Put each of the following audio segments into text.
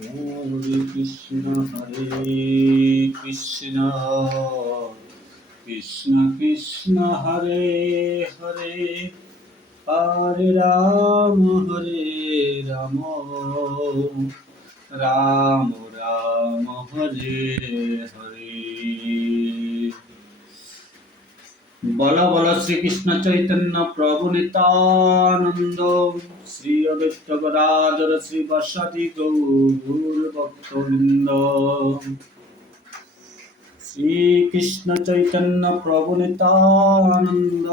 Hare Krishna, Krishna Krishna, Hare Hare, Hare Rama, Rama Rama, Hare Hare। বলো বলো শ্রীকৃষ্ণ চৈতন্য প্রভু নিত্যানন্দ, শ্রী অদ্বৈত গদাধর শ্রীবাসাদি গৌর ভক্তবৃন্দ। শ্রীকৃষ্ণ চৈতন্য প্রভু নিত্যানন্দ,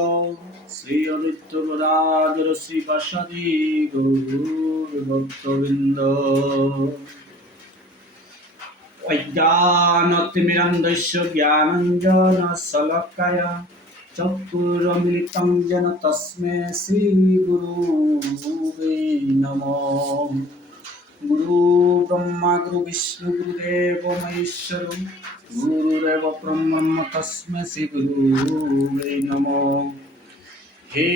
শ্রী অদ্বৈত গদাধর শ্রীবাসাদি গৌর ভক্তবৃন্দ। অজ্ঞানতিমিরন্ধস্য জ্ঞানাঞ্জনশলাকয়া চক্ষুরমিলিतं येन तस्मै श्रीगुरुवे नमः। गुरु ब्रह्मा गुरु विष्णु गुरुदेव महेश्वर, गुरुरेव ब्रह्म तस्मै श्रीगुरुवे नमः। हे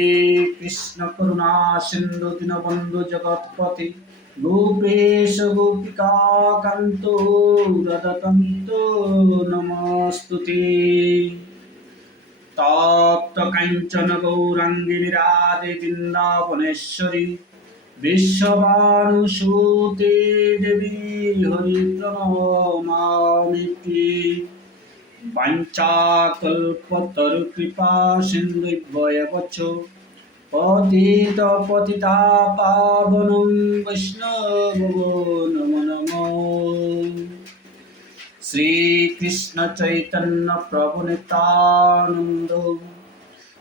कृष्ण करुणा सिंधु दीनबंधु जगत्पति, गोपेश गोपिका कांतो राधाकांतो नमस्तुते। तप्त कांचन गौरांगी राधे वृंदावनेश्वरी, विश्वभानुसुते देवी हरि प्रणमामि। वाञ्छाकल्पतरुकृपा सिन्धुभ्येव च पतिता पावनं वैष्णवो नमो नमः। श्रीकृष्ण चैतन्य प्रभु नित्यानंद,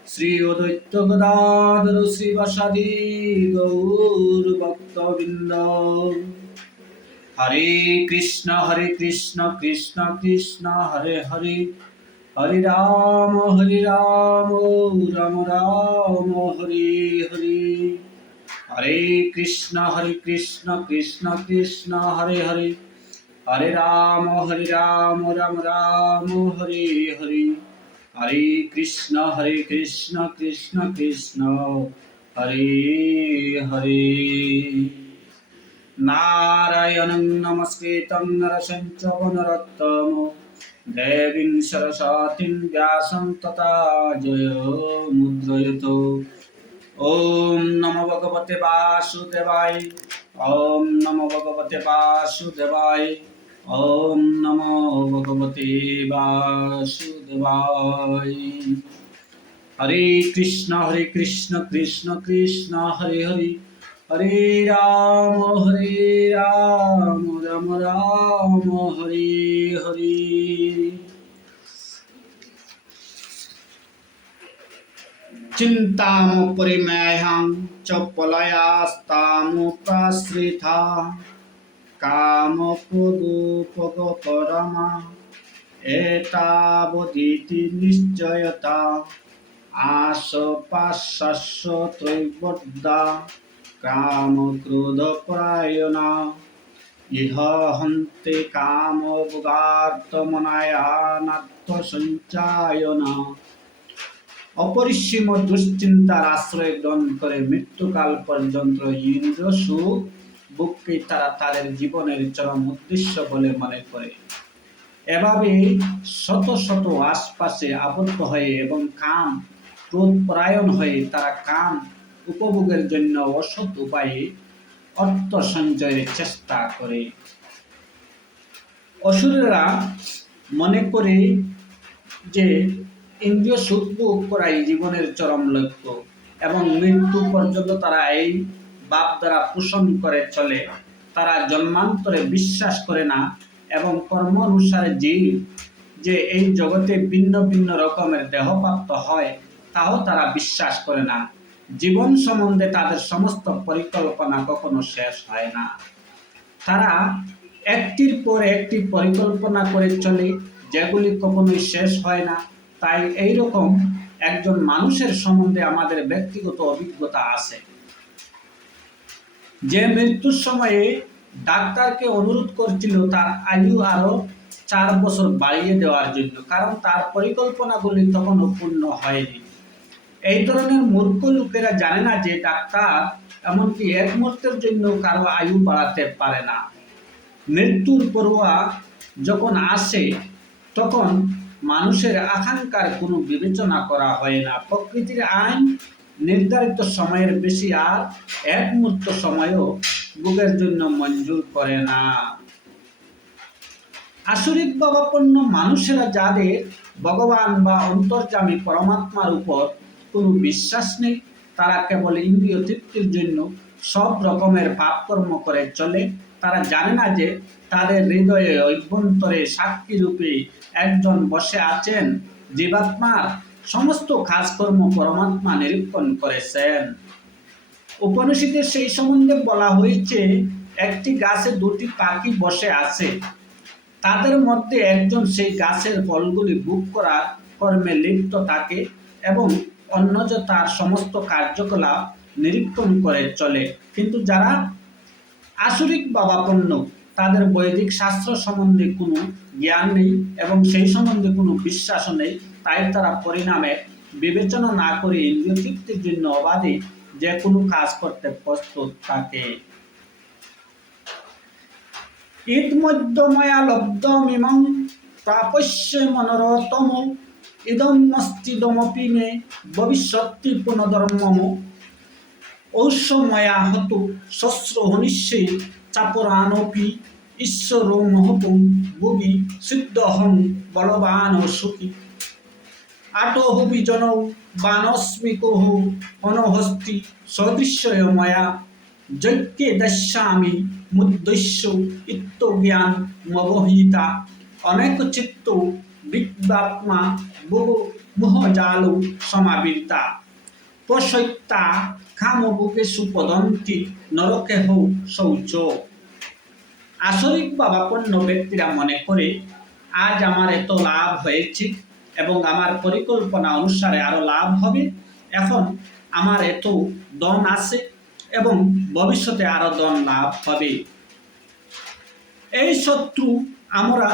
श्री अद्वैत गदाधर श्रीवासादि गौर भक्तवृंद। हरे कृष्ण कृष्ण कृष्ण हरे हरे, हरे राम राम राम हरे हरे। हरे कृष्ण कृष्ण कृष्ण हरे हरे, हरे राम राम राम हरे हरे। हरे कृष्ण कृष्ण कृष्ण हरे हरे। नारायणं नमस्कृतं नरं चैव नरोत्तमं, देवीं सरस्वतीं व्यासं ततो जयमुदीरयेत्। ओम नमो भगवते वासुदेवाय, ओम नमो भगवते वासुदेवाय, ओम नमो भगवते वासुदेवाय। हरे कृष्ण कृष्ण कृष्ण हरे हरे, हरे राम राम राम हरे हरे। चिन्तामपरिमेयं च पलयास्तामुपाश्रिता, कामपदुपगपरमा एतावदिति निश्चयता। आशपाशस्त्रैवद्धा कामक्रोधपरायणा, इह हन्ते कामभोगार्थमनायानार्थसञ्चायना। অপরিসীম দুশ্চিন্তার আশ্রয় গ্রহণ করে মৃত্যুকাল পর্যন্ত ইন্দ্র সুখ ভোগকে তারা তাদের জীবনের চরম উদ্দেশ্য বলে মনে করে। এভাবে শত শত আশপাশে আবদ্ধ হয়ে এবং কাম ক্রোধ পরায়ণ হয়ে তারা কাম উপভোগের জন্য অসৎ উপায়ে অর্থ সঞ্চয়ের চেষ্টা করে। অসুরেরা মনে করে যে ইন্দ্রিয় সুখ ভোগ করাই জীবনের চরম লক্ষ্য এবং মৃত্যু পর্যন্ত তারা এই ভাব দ্বারা পোষণ করে চলে। তারা জন্মান্তরে বিশ্বাস করে না এবং কর্ম অনুসারে যে এই জগতে ভিন্ন ভিন্ন রকমের দেহপ্রাপ্ত হয় তাও তারা বিশ্বাস করে না। জীবন সম্বন্ধে তাদের সমস্ত পরিকল্পনা কখনো শেষ হয় না। তারা একটির পর একটি পরিকল্পনা করে চলে, যেগুলি কখনোই শেষ হয় না। তাই এইরকম একজন মানুষের সম্বন্ধে আমাদের ব্যক্তিগত অভিজ্ঞতা আছে, যে মৃত্যুর সময়ে ডাক্তারকে অনুরোধ করছিল তার আয়ু আরো 4 বছর বাড়িয়ে দেওয়ার জন্য, কারণ তার পরিকল্পনাগুলি তখনও পূর্ণ হয়নি। এই ধরনের মূর্খ লোকেরা জানে না যে ডাক্তার এমনকি এক মুহূর্তের জন্য কারো আয়ু বাড়াতে পারে না। মৃত্যুর পড়ুয়া যখন আসে তখন মানুষের আকাঙ্ক্ষার কোনো বিবেচনা করা হয় না। প্রকৃতির আইন নির্ধারিত সময়ের বেশি আর এক মুহূর্ত সময়ও ভোগের জন্য মঞ্জুর করে না। আসরিক ভাবাপন্ন মানুষেরা যাদের ভগবান বা অন্তর্যামী পরমাত্মার উপর কোনো বিশ্বাস নেই, তারা কেবল ইন্দ্রিয় তৃপ্তির জন্য সব রকমের পাপকর্ম করে চলে। তারা জানে না যে তাদের হৃদয়ে অভ্যন্তরে সাক্ষী রূপে একজন বসে আছেন, জীবাত্মার সমস্ত কাজকর্ম পরমাত্মা নিরীক্ষণ করেছেন। উপনিষদের সেই সম্বন্ধে বলা হয়েছে, একটি গাছে দুটি পাখি বসে আছে, তাদের মধ্যে একজন সেই গাছের ফলগুলি ভোগ করার কর্মে লিপ্ত থাকে এবং অন্যজন তার সমস্ত কার্যকলাপ নিরীক্ষণ করে চলে। কিন্তু যারা আসরিক ভাবাপন্ন, তাদের বৈদিক শাস্ত্র সম্বন্ধে কোনো জ্ঞান নেই এবং সেই সম্বন্ধে কোনো বিশ্বাসও নেই, তাই তারা পরিণামে বিবেচনা না করে ইন্দ্রিয় তৃপ্তির জন্য অবাধে যে কোনো কাজ করতে প্রস্তুত থাকে। ইদমধ্যময়া লব্ধমিমং প্রাপস্য মনোরথম ইদমস্তিদমপি মে ভবিষ্যতি পুনর্ধর্মম ঔষময়া হতু শস্ত্রহনিষ্যে চাপরানোপি ঈশ্বরো মহতুম ভুবি সিদ্ধহং বলবান সুখী আটোহ বিজনৌ বানস্মিকোহ অনহস্তি সদৃশ্যয় ময়া যজ্ঞে দস্যামি মুদ্দস্য ইত্যজ্ঞান মবহিতা অনেক চিত্ত বিদ্যাত্মা বহু মোহজালু সমাবৃতা প্রসৈত্যা খামভোগে সুপদন্তি নরকেহ শৌচ। আসরিক ভাবাপন্ন ব্যক্তিরা মনে করে, আজ আমার এত লাভ হয়েছে এবং আমার পরিকল্পনা অনুসারে আরো লাভ হবে, এখন আমার এত ধন আছে এবং ভবিষ্যতে আরো ধন লাভ হবে। এই শত্রু আমরা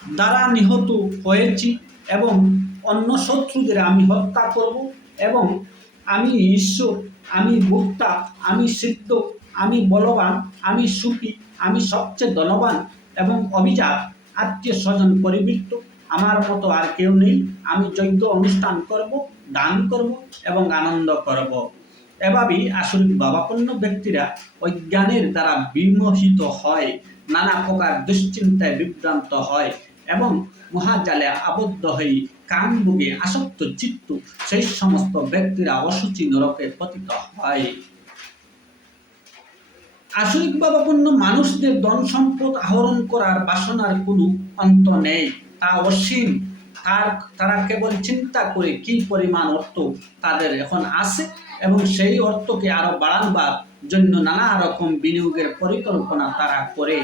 দ্বারা নিহত হয়েছি এবং অন্য শত্রুদের আমি হত্যা করব এবং আমি ঈশ্বর, আমি ভোক্তা, আমি সিদ্ধ, আমি বলবান, আমি সুখী, আমি সবচেয়ে ধনবান এবং অভিজাত, আত্মীয় স্বজন পরিবৃত্ত, আমার মতো আর কেউ নেই। আমি যজ্ঞ অনুষ্ঠান করব, দান করব এবং আনন্দ করব। এভাবেই আসরিক ভাবাপন্ন ব্যক্তিরা অজ্ঞানের দ্বারা বিমোহিত হয়, নানা প্রকার দুশ্চিন্তায় বিভ্রান্ত হয় এবং মহাজালে আবদ্ধ হয়ে কামভোগে আসক্ত চিত্ত সেই সমস্ত ব্যক্তিরা অসুচি নরকে পতিত হয়। আসরিক ভাবাপন্ন মানুষদের ধন সম্পদ আহরণ করার বাসনার কোনো অন্ত নেই, তা অসীম। তারা কেবল চিন্তা করে কি পরিমাণ অর্থ তাদের এখন আছে এবং সেই অর্থকে আরো বাড়ানোর জন্য নানা রকম বিনিয়োগের পরিকল্পনা তারা করে।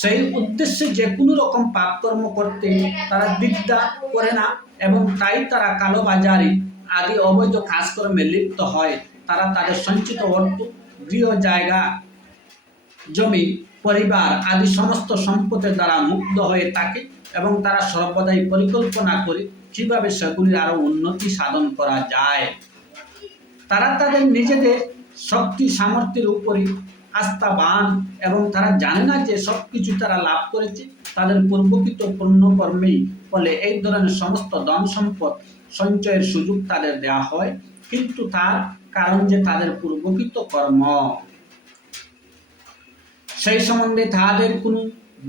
সেই উদ্দেশ্যে যে কোনো রকম পাপকর্ম করতে তারা দ্বিধা করে না এবং তাই তারা কালোবাজারি আদি অবৈধ কাজকর্মে লিপ্ত হয়। তারা তাদের সঞ্চিত অর্থ, গৃহ, জায়গা, জমি, পরিবার আদি সমস্ত সম্পদের দ্বারা মুক্ত হয়ে থাকে এবং তারা সর্বদাই পরিকল্পনা করে কিভাবে সেগুলির আরো উন্নতি সাধন করা যায়। তারা তাদের নিজেদের শক্তি সামর্থ্যের উপরে আস্থাবান এবং তারা জানে না যে সবকিছু তারা লাভ করেছে তাদের পূর্বকৃত পুণ্যকর্মেই ফলে এই ধরনের সমস্ত ধন সম্পদ সঞ্চয়ের সুযোগ তাদের দেওয়া হয়, কিন্তু তার কারণ যে তাদের পূর্বকৃত কর্ম। সেই সম্বন্ধে তাদের কোনো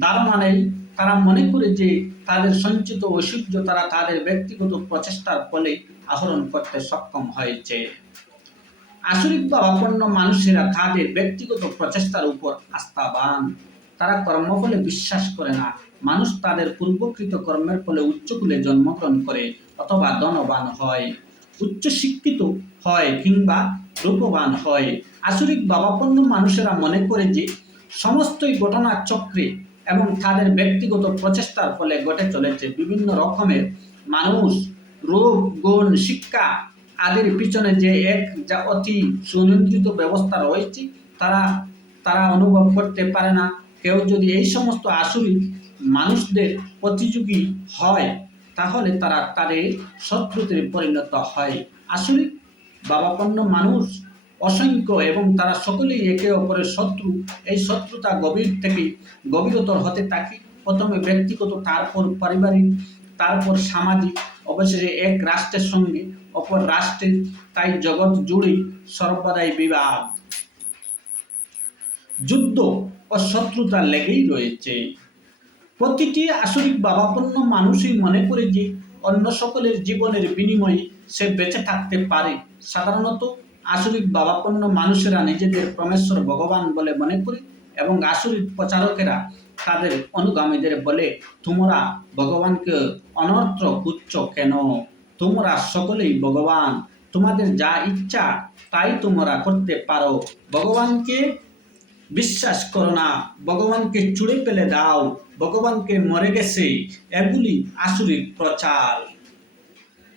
ধারণা নেই। তারা মনে করে যে তাদের সঞ্চিত ঐশ্বর্য তারা তাদের ব্যক্তিগত প্রচেষ্টার ফলে আহরণ করতে সক্ষম হয়েছে। আসরিক ভাবাপন্ন মানুষেরা তাদের ব্যক্তিগত প্রচেষ্টার উপর আস্থাবান। তারা কর্মফলে বিশ্বাস করে না। মানুষ তাদের পূর্বকৃত কর্মের ফলে উচ্চকুলে জন্মগ্রহণ করে অথবা ধনবান হয়, উচ্চ শিক্ষিত হয় কিংবা রূপবান হয়। আসরিক ভাবাপন্ন মানুষেরা মনে করে যে সমস্তই ঘটনার চক্রে এবং তাদের ব্যক্তিগত প্রচেষ্টার ফলে ঘটে চলেছে। বিভিন্ন রকমের মানুষ রূপ, গুণ, শিক্ষা আদির পিছনে যে এক যা অতি সুনিয়ন্ত্রিত ব্যবস্থা রয়েছে তারা অনুভব করতে পারে না। কেউ যদি এই সমস্ত আসরিক মানুষদের প্রতিযোগী হয় তাহলে তারা তাদের শত্রুতে পরিণত হয়। আসরিক ভাবাপন্ন মানুষ অসংখ্য এবং তারা সকলেই একে অপরের শত্রু। এই শত্রুতা গভীর থেকে গভীরতর হতে থাকে, প্রথমে ব্যক্তিগত, তারপর পারিবারিক, তারপর সামাজিক, অবশেষে এক রাষ্ট্রের সঙ্গে অপর রাষ্ট্রের। তাই জগৎ জুড়েই সর্বদাই বিবাদ, যুদ্ধ ও শত্রুতা লেগেই রয়েছে। প্রতিটি আসরিক ভাবাপন্ন মানুষই মনে করে যে অন্য সকলের জীবনের বিনিময়ে সে বেঁচে থাকতে পারে। সাধারণত আসরিক ভাবাপন্ন মানুষেরা নিজেদের পরমেশ্বর ভগবান বলে মনে করে এবং আসরিক প্রচারকেরা তাদের অনুগামীদের বলে, তোমরা ভগবানকে অনর্থ খুঁজছ কেন? তোমরা সকলেই ভগবান, তোমাদের যা ইচ্ছা তাই তোমরা করতে পারো। ভগবানকে বিশ্বাস করো না, ভগবানকে চুড়ে ফেলে দাও, ভগবানকে মরে গেছে। এগুলি আসরিক প্রচার।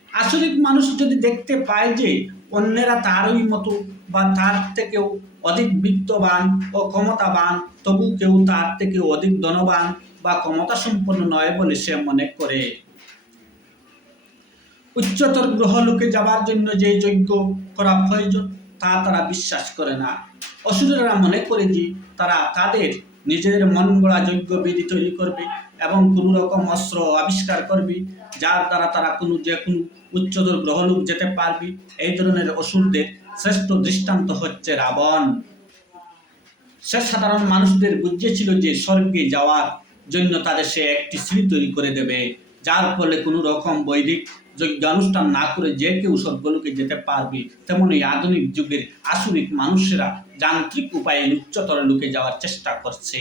আসরিক মানুষ যদি দেখতে পায় যে অন্যেরা তারই মতো বা তার থেকেও অধিক বিত্তবান ও ক্ষমতাবান, তবু কেউ তার থেকে অধিক ধনবান বা ক্ষমতা সম্পন্ন নয় বলে সে মনে করে। উচ্চতর গ্রহলোকে যাবার জন্য যে যজ্ঞ করা প্রয়োজন তা তারা বিশ্বাস করে না। অসুরেরা মনে করে যে তারা তাদের নিজেদের মন গড়া যজ্ঞ বিধি তৈরি করবে এবং কোনো রকম অস্ত্র আবিষ্কার করবে, যার দ্বারা তারা যে কোনো উচ্চতর গ্রহলোক যেতে পারবে। এই ধরনের অসুরদের শ্রেষ্ঠ দৃষ্টান্ত হচ্ছে রাবণ। সে সাধারণ মানুষদের বুঝিয়েছিল যে স্বর্গে যাওয়ার জন্য তাদের সে একটি সিঁড়ি তৈরি করে দেবে, যার ফলে কোনো রকম বৈদিক যজ্ঞানুষ্ঠান না করে যে কেউ স্বর্গলোকে যেতে পারবে। তেমনি আধুনিক যুগের আসরিক মানুষেরা যান্ত্রিক উপায়ে উচ্চতর লোকে যাওয়ার চেষ্টা করছে।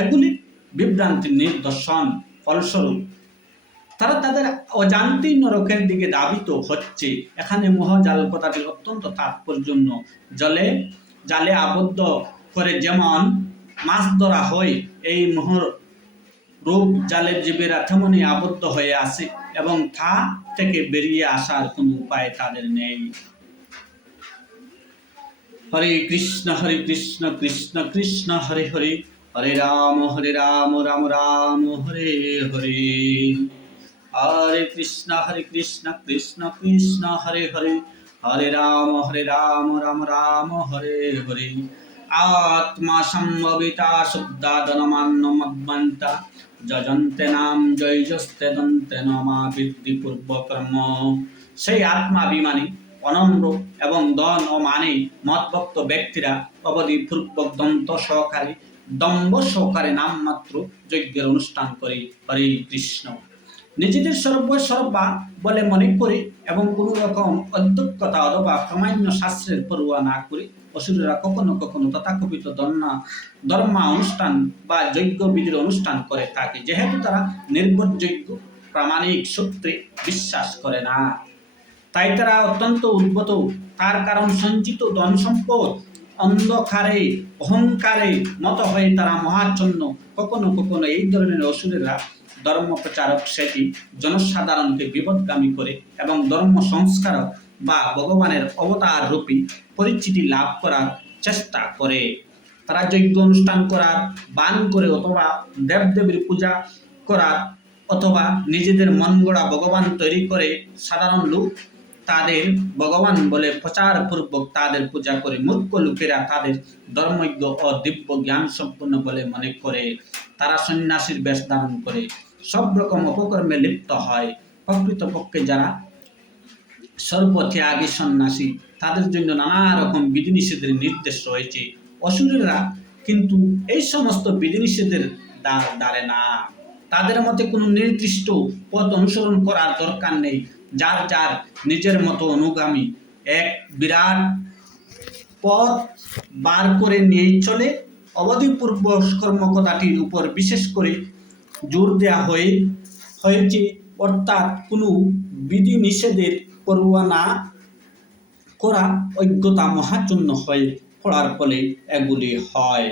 এগুলি বিভ্রান্তির নিদর্শন। ফলস্বরূপ তারা তাদের অজান্তেই নরকের দিকে ধাবিত হচ্ছে। এখানে মোহজাল কথাটির অত্যন্ত তাৎপর্যপূর্ণ। জালে আবদ্ধ করে যেমন মাছ ধরা হয়, এই মোহর রূপ জালের জীবেরা তেমনই আবদ্ধ হয়ে আছে এবং তা থেকে বেরিয়ে আসার কোনো উপায় তাদের নেই। হরে কৃষ্ণ কৃষ্ণ কৃষ্ণ হরে হরে, হরে রাম রাম রাম হরে হরে। হরে কৃষ্ণ কৃষ্ণ কৃষ্ণ হরে হরে, হরে রাম রাম রাম হরে হরে। আত্মা সম্ভবিতা শুদ্ধাদনমান্ন মদ্বন্তা, যজন্তে নাম জয়জস্তে দন্তে নমা বৃদ্ধি পূর্বকর্ম। সেই আত্মাভিমানী, অনম্র এবং দন ও মানে মতভক্ত ব্যক্তিরা অবধি পূর্বক দন্ত সহকারে, দম্ভ সহকারে নামমাত্র যজ্ঞের অনুষ্ঠান করে। হরে কৃষ্ণ। নিজেদের সর্বসর্বা বলে মনে করে এবং কোনো রকম অধ্যক্ষতা অথবা প্রামাণ্য শাস্ত্রের পড়ুয়া না করে অসুরেরা কখনো কখনো তথাকথিত ধর্মা অনুষ্ঠান বা যজ্ঞ বিধির অনুষ্ঠান করে থাকে, যেহেতু তারা নির্ভরযোগ্য প্রামাণিক সূত্রে বিশ্বাস করে না। তাই তারা অত্যন্ত উদ্ভূত। তার কারণ সঞ্চিত ধন সম্পদ অন্ধকারে অহংকারে মত হয়ে তারা মহাচ্ছন্ন। কখনো কখনো এই ধরনের অসুরেরা ধর্ম প্রচারক সেটি জনসাধারণকে বিপদগামী করে এবং ধর্ম সংস্কারক বা ভগবানের অবতার রূপী পরিচিতি লাভ করার চেষ্টা করে। তারা যজ্ঞ অনুষ্ঠান করার বান করে অথবা দেবদেবীর পূজা করার অথবা নিজেদের মন গড়া ভগবান তৈরি করে সাধারণ লোক তাদের ভগবান বলে প্রচারপূর্বক তাদের পূজা করে। মূর্খ লোকেরা তাদের ধর্মজ্ঞ ও দিব্য জ্ঞান সম্পন্ন বলে মনে করে। তারা সন্ন্যাসীর বেশ ধারণ করে সব রকম অপকর্মে লিপ্ত হয়। প্রকৃতপক্ষে যারা সর্বত্যাগী সন্ন্যাসী তাদের জন্য নানা রকম বিধিনিষেধের নির্দেশ রয়েছে। অসুরেরা কিন্তু এই সমস্ত বিধিনিষেধের দ্বারে না। তাদের মতে কোনো নির্দিষ্ট পথ অনুসরণ করার দরকার নেই। যার যার নিজের মতো অনুগামী এক বিরাট পথ বার করে নিয়েই চলে। অবধিপূর্ব কর্মকথাটির উপর বিশেষ করে জোর দেওয়া হয়েছে, অর্থাৎ কোনো বিধি নিষেধের পরোয়া না করা অজ্ঞতা মহাচূন্য হয়ে পড়ার ফলে এগুলি হয়।